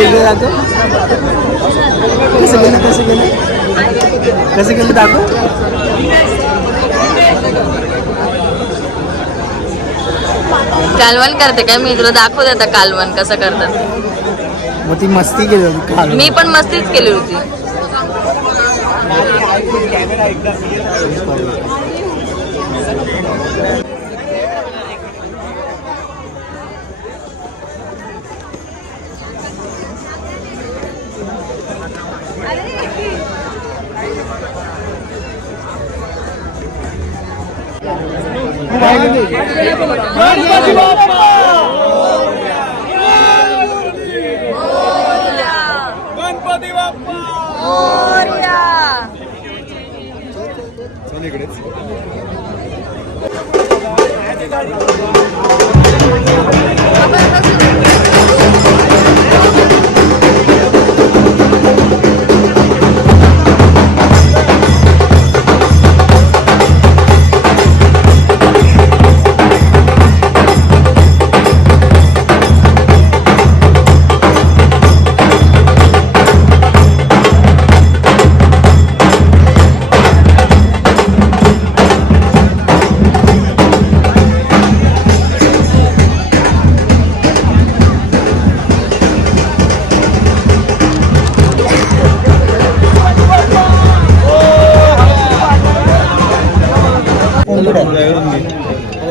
वेगळं जातो कसं गेलं कसं गेलं? कसं गेलं दाखव. कालवण करते काय? मी तुला दाखवते आता कालवण कसं करतात. मग ती मस्ती केली होती काल मी पण मस्तीच केली होती.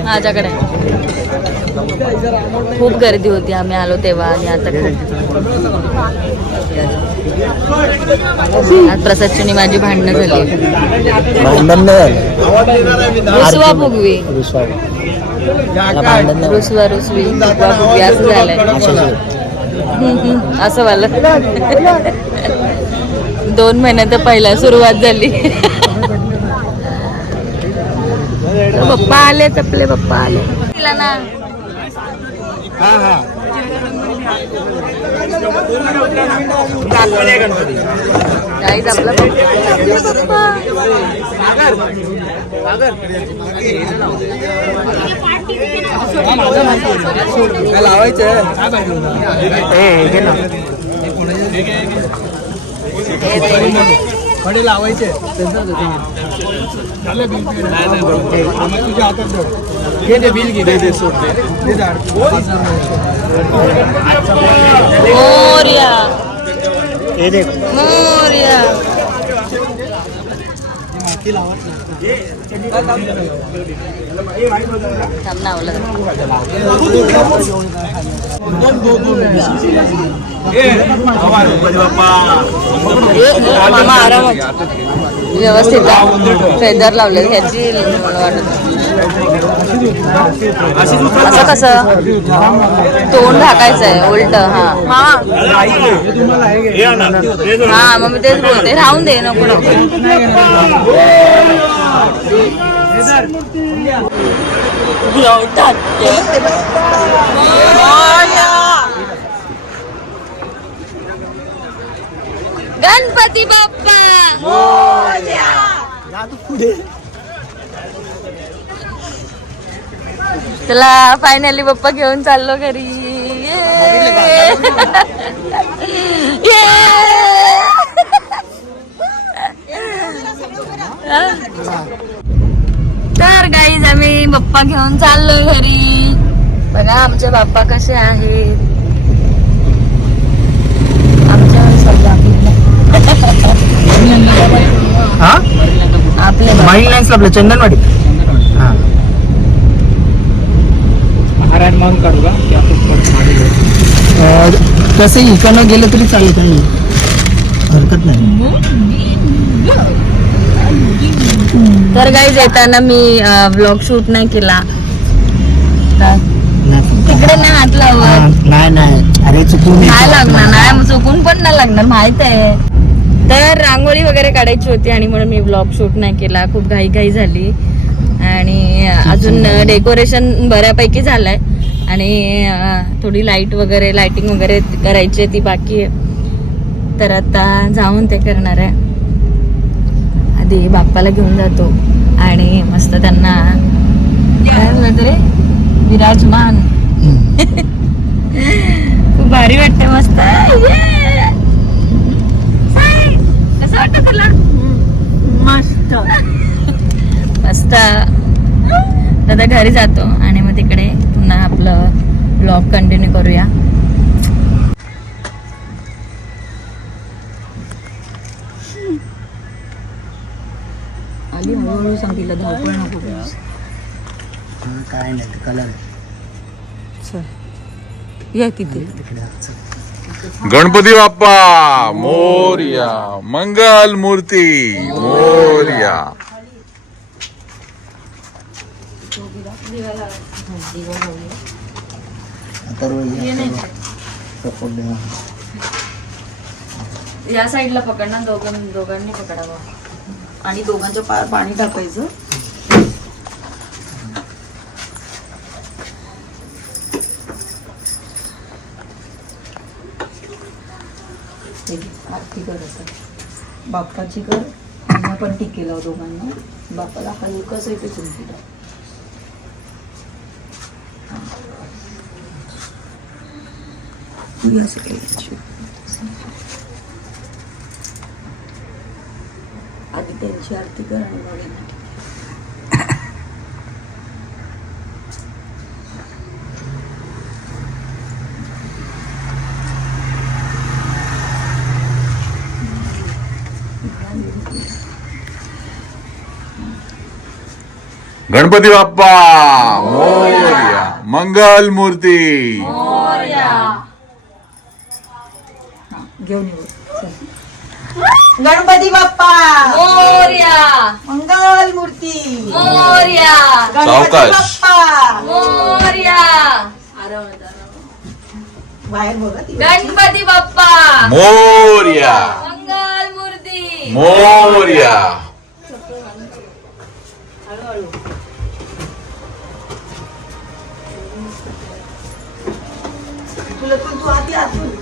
माझ्याकडे. खूप गर्दी होती आम्ही आलो तेव्हा आणि आता खूप. आज प्रसादची माझी भांडणं झाली. भांडण रुसवा फुगवी. रुसवा. रुसवा असं झालंय. असं झालं. असं वालं. दोन महिन्यात पहिला सुरुवात झाली. पप्पा आले आपले पप्पा आले तिला ना गाईज आपला लावायचं खडे लावायचे घे ते बिल घे दे दे सोड दे दे झाड. मोर्या हे दे मोर्या मामा आरामात व्यवस्थित फेदर लावले ह्याची वाटत असं कसं तोंड ढाकायचं आहे उलट हा मामा हा मग मी तेच बोलते. राहून दे नको नको. जेवतात ते. गणपती बाप्पा चला फायनली पप्पा घेऊन चाललो घरी ये. तर गाईज आम्ही पप्पा घेऊन चाललोय घरी. बघा आमचे बाप्पा कसे आहेत. हा? आपले बाप्पा. चंदनवाडी हा. महाराज म्हणून काढू का? तसं इकडनं गेलं तरी चालेल काही हरकत नाही. तर गाईज येताना मी ब्लॉग शूट नाही केला. तिकडे नाही हात लावत. नाही नाही. अरे चुकून नाही लागणार नाही चुकून पण नाही लागणार माहीत आहे. तर रांगोळी वगैरे काढायची होती आणि म्हणून मी ब्लॉग शूट नाही केला. खूप घाई घाई झाली. आणि अजून डेकोरेशन बऱ्यापैकी झालंय. आणि थोडी लाइट वगैरे लाइटिंग वगैरे करायची ती बाकी आहे. तर आता जाऊन ते करणार आहे. आधी बाप्पाला घेऊन जातो. आणि मस्त त्यांना काय म्हणत रे? विराजमान. खूप भारी वाटते मस्त. कसं वाटतं तुला मस्त. मस्त आता घरी जातो आणि मग तिकडे पुन्हा आपलं ब्लॉग कंटिन्यू करूया. हळूहळू सांग तिला धावपळ नको करूस. काय नाही कलर चल. या तिकडे हा, चल. गणपती बाप्पा मोर्या मंगल मूर्ती मोर्या. या साईडला पकडणार दोघां दोघांनी पकडावं. आणि दोघांच्या पा पाणी टाकायचं. आरती कर असं. बाप्पाची कर. यांना पण ठीक केलं दोघांना. बाप्पाला हलकस आहे ते तुमची टाक हे असं केलं. आधी त्यांची आरती कर आणि मग यांना टिक. गणपती बाप्पा मोर्या मंगल मूर्ती घेऊन येऊ चल. गणपती बाप्पा. मोर्या. मंगल मूर्ती मोर्या सावकाश. मोर्या. बाहेर बघा ती. गणपती बाप्पा. मोर्या. मंगल मूर्ती मोर्या. तुला तू तू आधी आतून.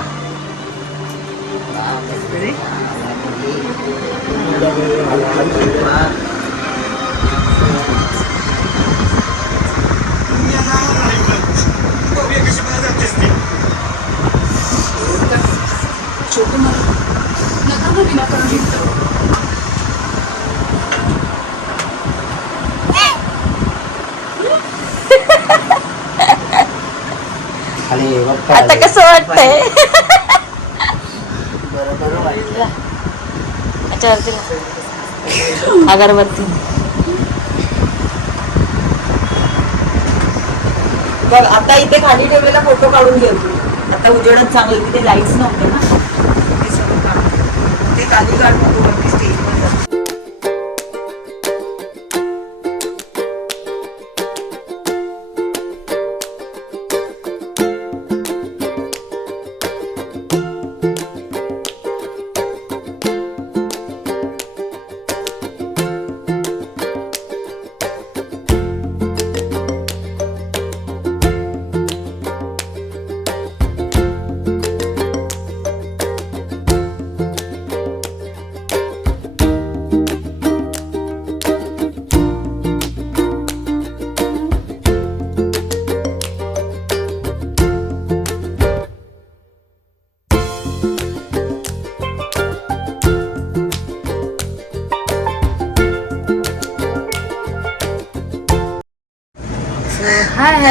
खाली आता कसं वाटतंय? अगरबत्ती. बघ आता इथे खाली ठेवलेला फोटो काढून घे. तू. आता उजेडच चांगलं तिथे लाईट्स नव्हते ना. ते खाली काढ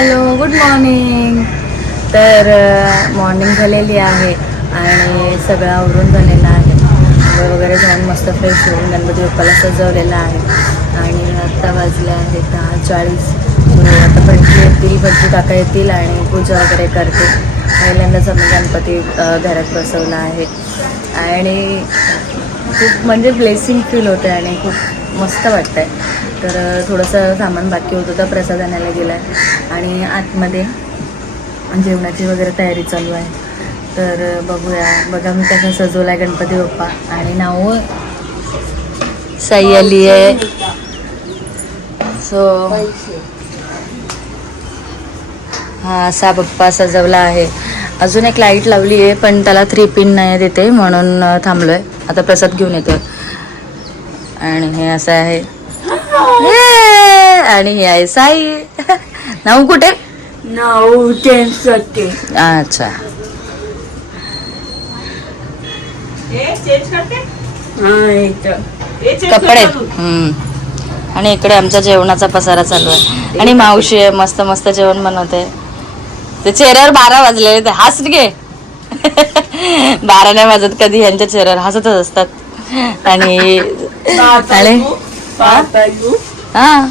हॅलो गुड मॉर्निंग तर मॉर्निंग झालेली आहे आणि सगळं आवरून झालेलं आहे. आंघोळ वगैरे जाऊन मस्त फ्रेश होऊन गणपती बाप्पाला सजवलेलं आहे. आणि आत्ता वाजले आहे दहा चाळीस आता भटजी येतील भटजी काका येतील आणि पूजा वगैरे करते पहिल्यांदाच आम्ही गणपती घरात बसवला आहे. आणि खूप म्हणजे ब्लेसिंग फील होते आणि खूप मस्त वाटतंय. तर थोडंसं सामान बाकी होतं तर प्रसाद आणायला गेला आहे आणि आतमध्ये जेवणाची वगैरे तयारी चालू आहे. तर बघूया. बघा मी कसा सजवला आहे गणपती बाप्पा. आणि नाव? साई आली आहे. सो हा असा बाप्पा सजवला आहे. अजून एक लाइट लावली आहे पण त्याला थ्री पिन नाही देते म्हणून अं, थांबलोय. आता प्रसाद घेऊन येतोय. आणि हे असं आहे! आणि हे आहे साई. नाऊ कुठे? नऊ टेन्ससाठी अच्छा. हा कपडे. हम्म. आणि इकडे आमच्या जेवणाचा पसारा चालू आहे. आणि मावशी आहे मस्त मस्त जेवण बनवते. ते चेहऱ्यावर बारा वाजलेले ते हस घे. बारा नाही वाजत कधी यांच्या चेहऱ्यावर. हसतच असतात. आणि आणि हा.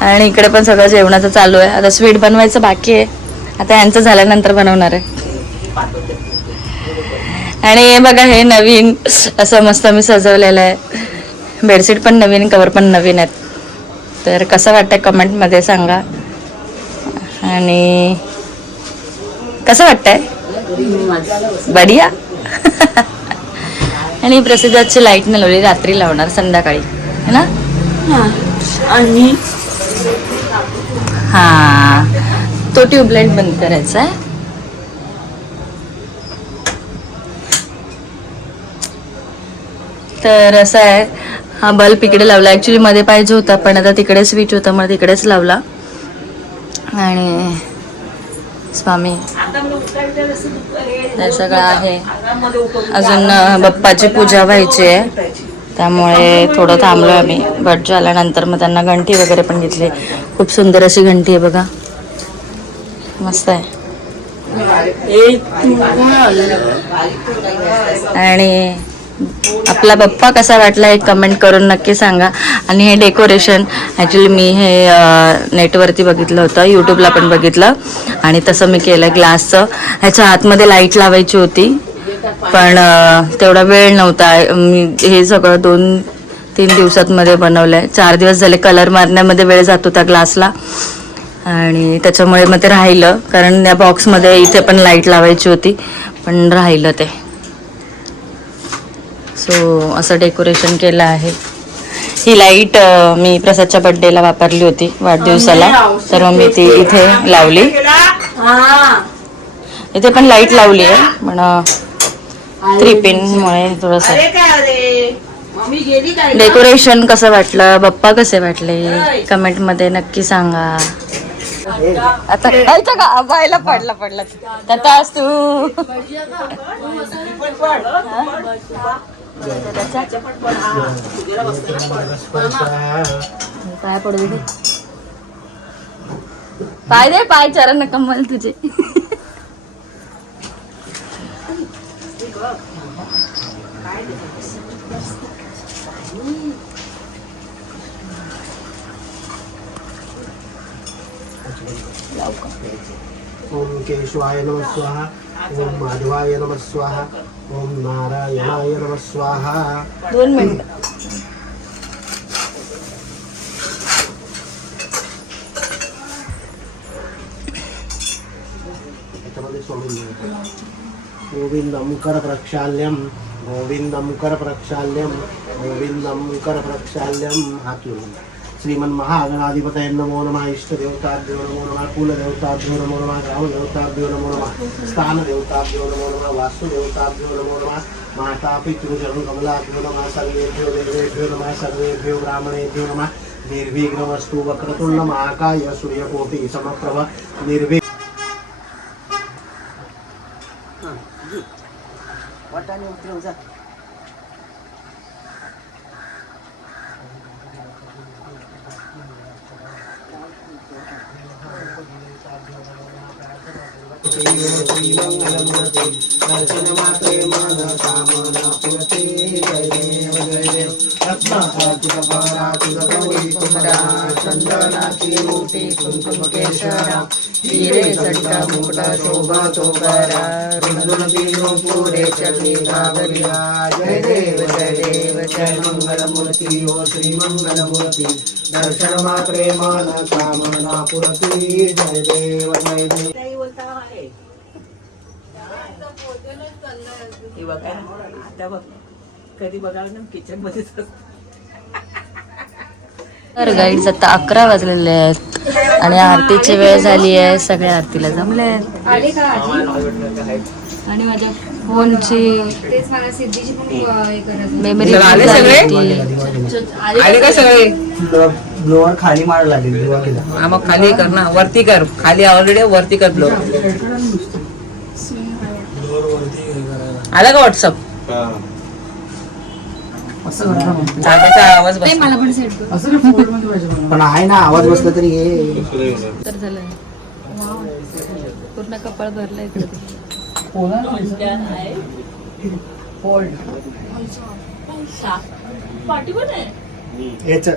आणि इकडे पण सगळं जेवणाचं चालू आहे. आता स्वीट बनवायचं बाकी आहे. आता यांचं झाल्यानंतर बनवणार आहे. आणि हे बघा हे नवीन असं मस्त मी सजवलेलं आहे. बेडशीट पण नवीन कवर पण नवीन आहेत. तर कसं वाटतंय कमेंटमध्ये सांगा. आणि कसं वाटतंय? बढिया. आणि प्रसिद्धाची लाइट न लावली रात्री लावणार संध्याकाळी है ना? आणि? हा. तो ट्यूबलाईट बंद करायचा आहे. तर असं आहे हा बल्ब इकडे लावला. ऍक्च्युली मध्ये पाहिजे होता पण आता तिकडे स्विच होता मग तिकडेच लावला. आणि स्वामी. हे सगळं आहे. अजून बाप्पाची पूजा व्हायची आहे. त्यामुळे थोडं थांबलो आम्ही. भट झाल्यानंतर मग त्यांना घंटी वगैरे पण घेतली. खूप सुंदर अशी घंटी आहे बघा. मस्त आहे. आणि आपला बप्पा कसा वाटला हे कमेंट करून नक्की सांगा. आणि हे डेकोरेशन ॲक्च्युली मी हे नेटवरती बघितलं होतं यूट्यूबला पण बघितलं. आणि तसं मी केलं ग्लासचं ह्याच्या आतमध्ये लाइट लावायची होती. पण तेवढा वेळ नव्हता. मी हे सगळं दोन तीन दिवसांमध्ये बनवलं आहे चार दिवस झाले कलर मारण्यामध्ये वेळ जात होता ग्लासला आणि त्याच्यामुळे मग ते राहिलं. कारण या बॉक्समध्ये इथे पण लाइट लावायची होती. पण राहिलं ते. सो असं डेकोरेशन केलं आहे. ही लाइट मी प्रसादच्या बड्डेला वापरली होती वाढदिवसाला. तर मग मी ती इथे लावली. इथे पण लाइट लावली आहे पण थ्री पिनमुळे थोडस. डेकोरेशन कसं वाटलं? बाप्पा कसे वाटले? कमेंटमध्ये नक्की सांगा. आता का? बायला पडला पडला. तू पाय पडू दे पाय दे पाय चरण कमल तुझे ओम केशवाय नमः स्वाहा। ओम माधवाय नमः स्वाहा ओम नारायणाय नमः स्वाहा दोन मिनिट याच्यामध्ये सोडून द्यायचं गोविंदम कर प्रक्षाल्यम శ్రీమన్ మహాగణాధిపతయం నమో నమ ఇష్ట దేవతాభ్యో నమో నమ కుల దేవతాభ్యో నమో నమ గ్రామ దేవతాభ్యో నమో నమ స్థాన దేవతాభ్యో నమో నమ వాస్తు దేవతాభ్యో నమో నమ మాతా పితృజను కమలాభ్యో నమ సర్వేభ్యో దేవేభ్యో నమ సర్వేభ్యో బ్రాహ్మణేభ్యో నమ నిర్విఘ్నమస్తు వక్రతుల్యమాకాయ సూర్యకోటి సమప్రభ నిర్వి What time you निर्विघ्नमस्तु वक्रतुण्ड महाकाय सूर्यकोटि समप्रभ जय देव जय देव जय मंगलमूर्ती ओ श्री मंगलमूर्ती दर्शन मात्रे मन कामना पुरती जय देव जय देव हे बघा आता बघ. कधी बघावं ना किचन मध्येच असतं. तर गाईड्स आता अकरा वाजलेले आहेत. आणि आरतीची वेळ झाली आहे. सगळे आरतीला जमले आहेत. आणि माझ्या फोनची मेमरी आले सगळे? आले का सगळे? ब्लोअर खाली मारायला लागेल हा, मग खाली कर ना. वरती कर. खाली ऑलरेडी वरती कर ब्लो आला का व्हॉट्सअप. जागेचा आवाज बस. पण आहे ना आवाज बसला तरी हे. तर झालं. पूर्ण कपाळ भरलंय इकडे. याच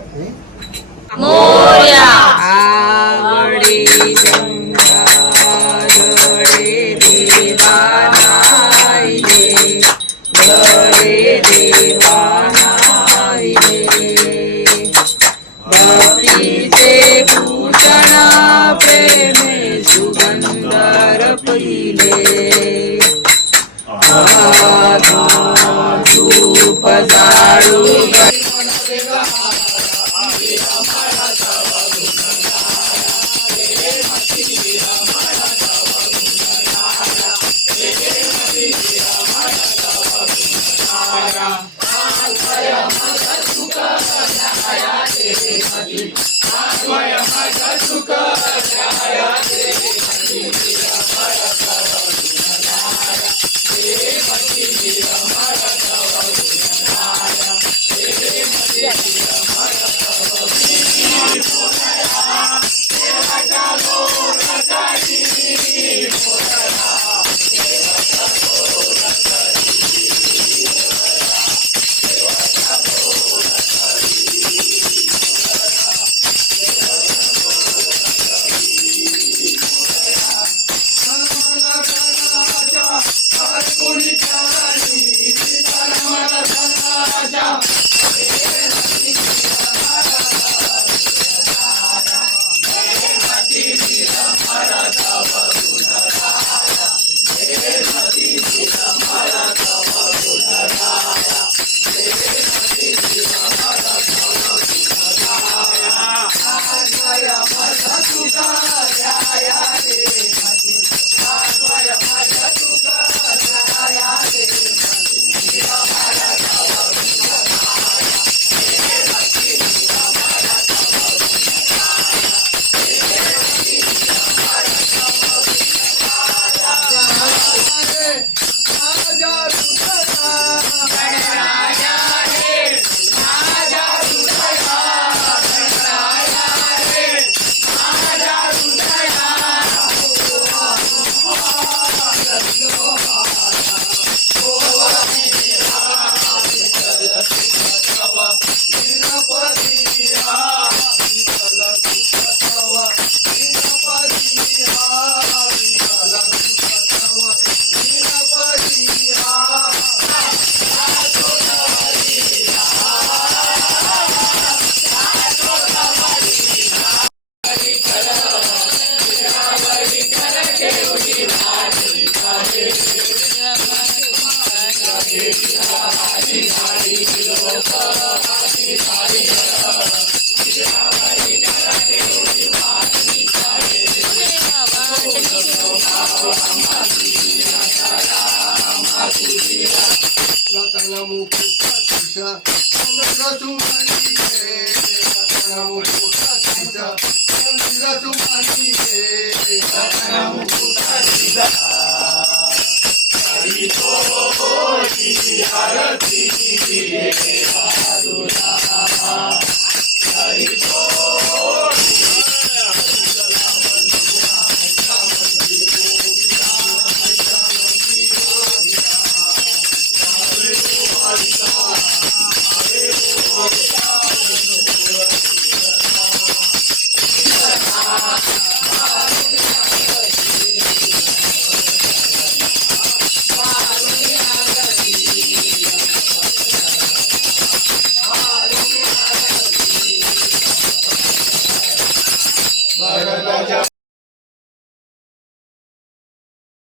मोर्या। आवडे गंगागडे देवा नाईले गडे देवा नाईले भक्तीचे पूजना प्रेमे सुगंधर पहिले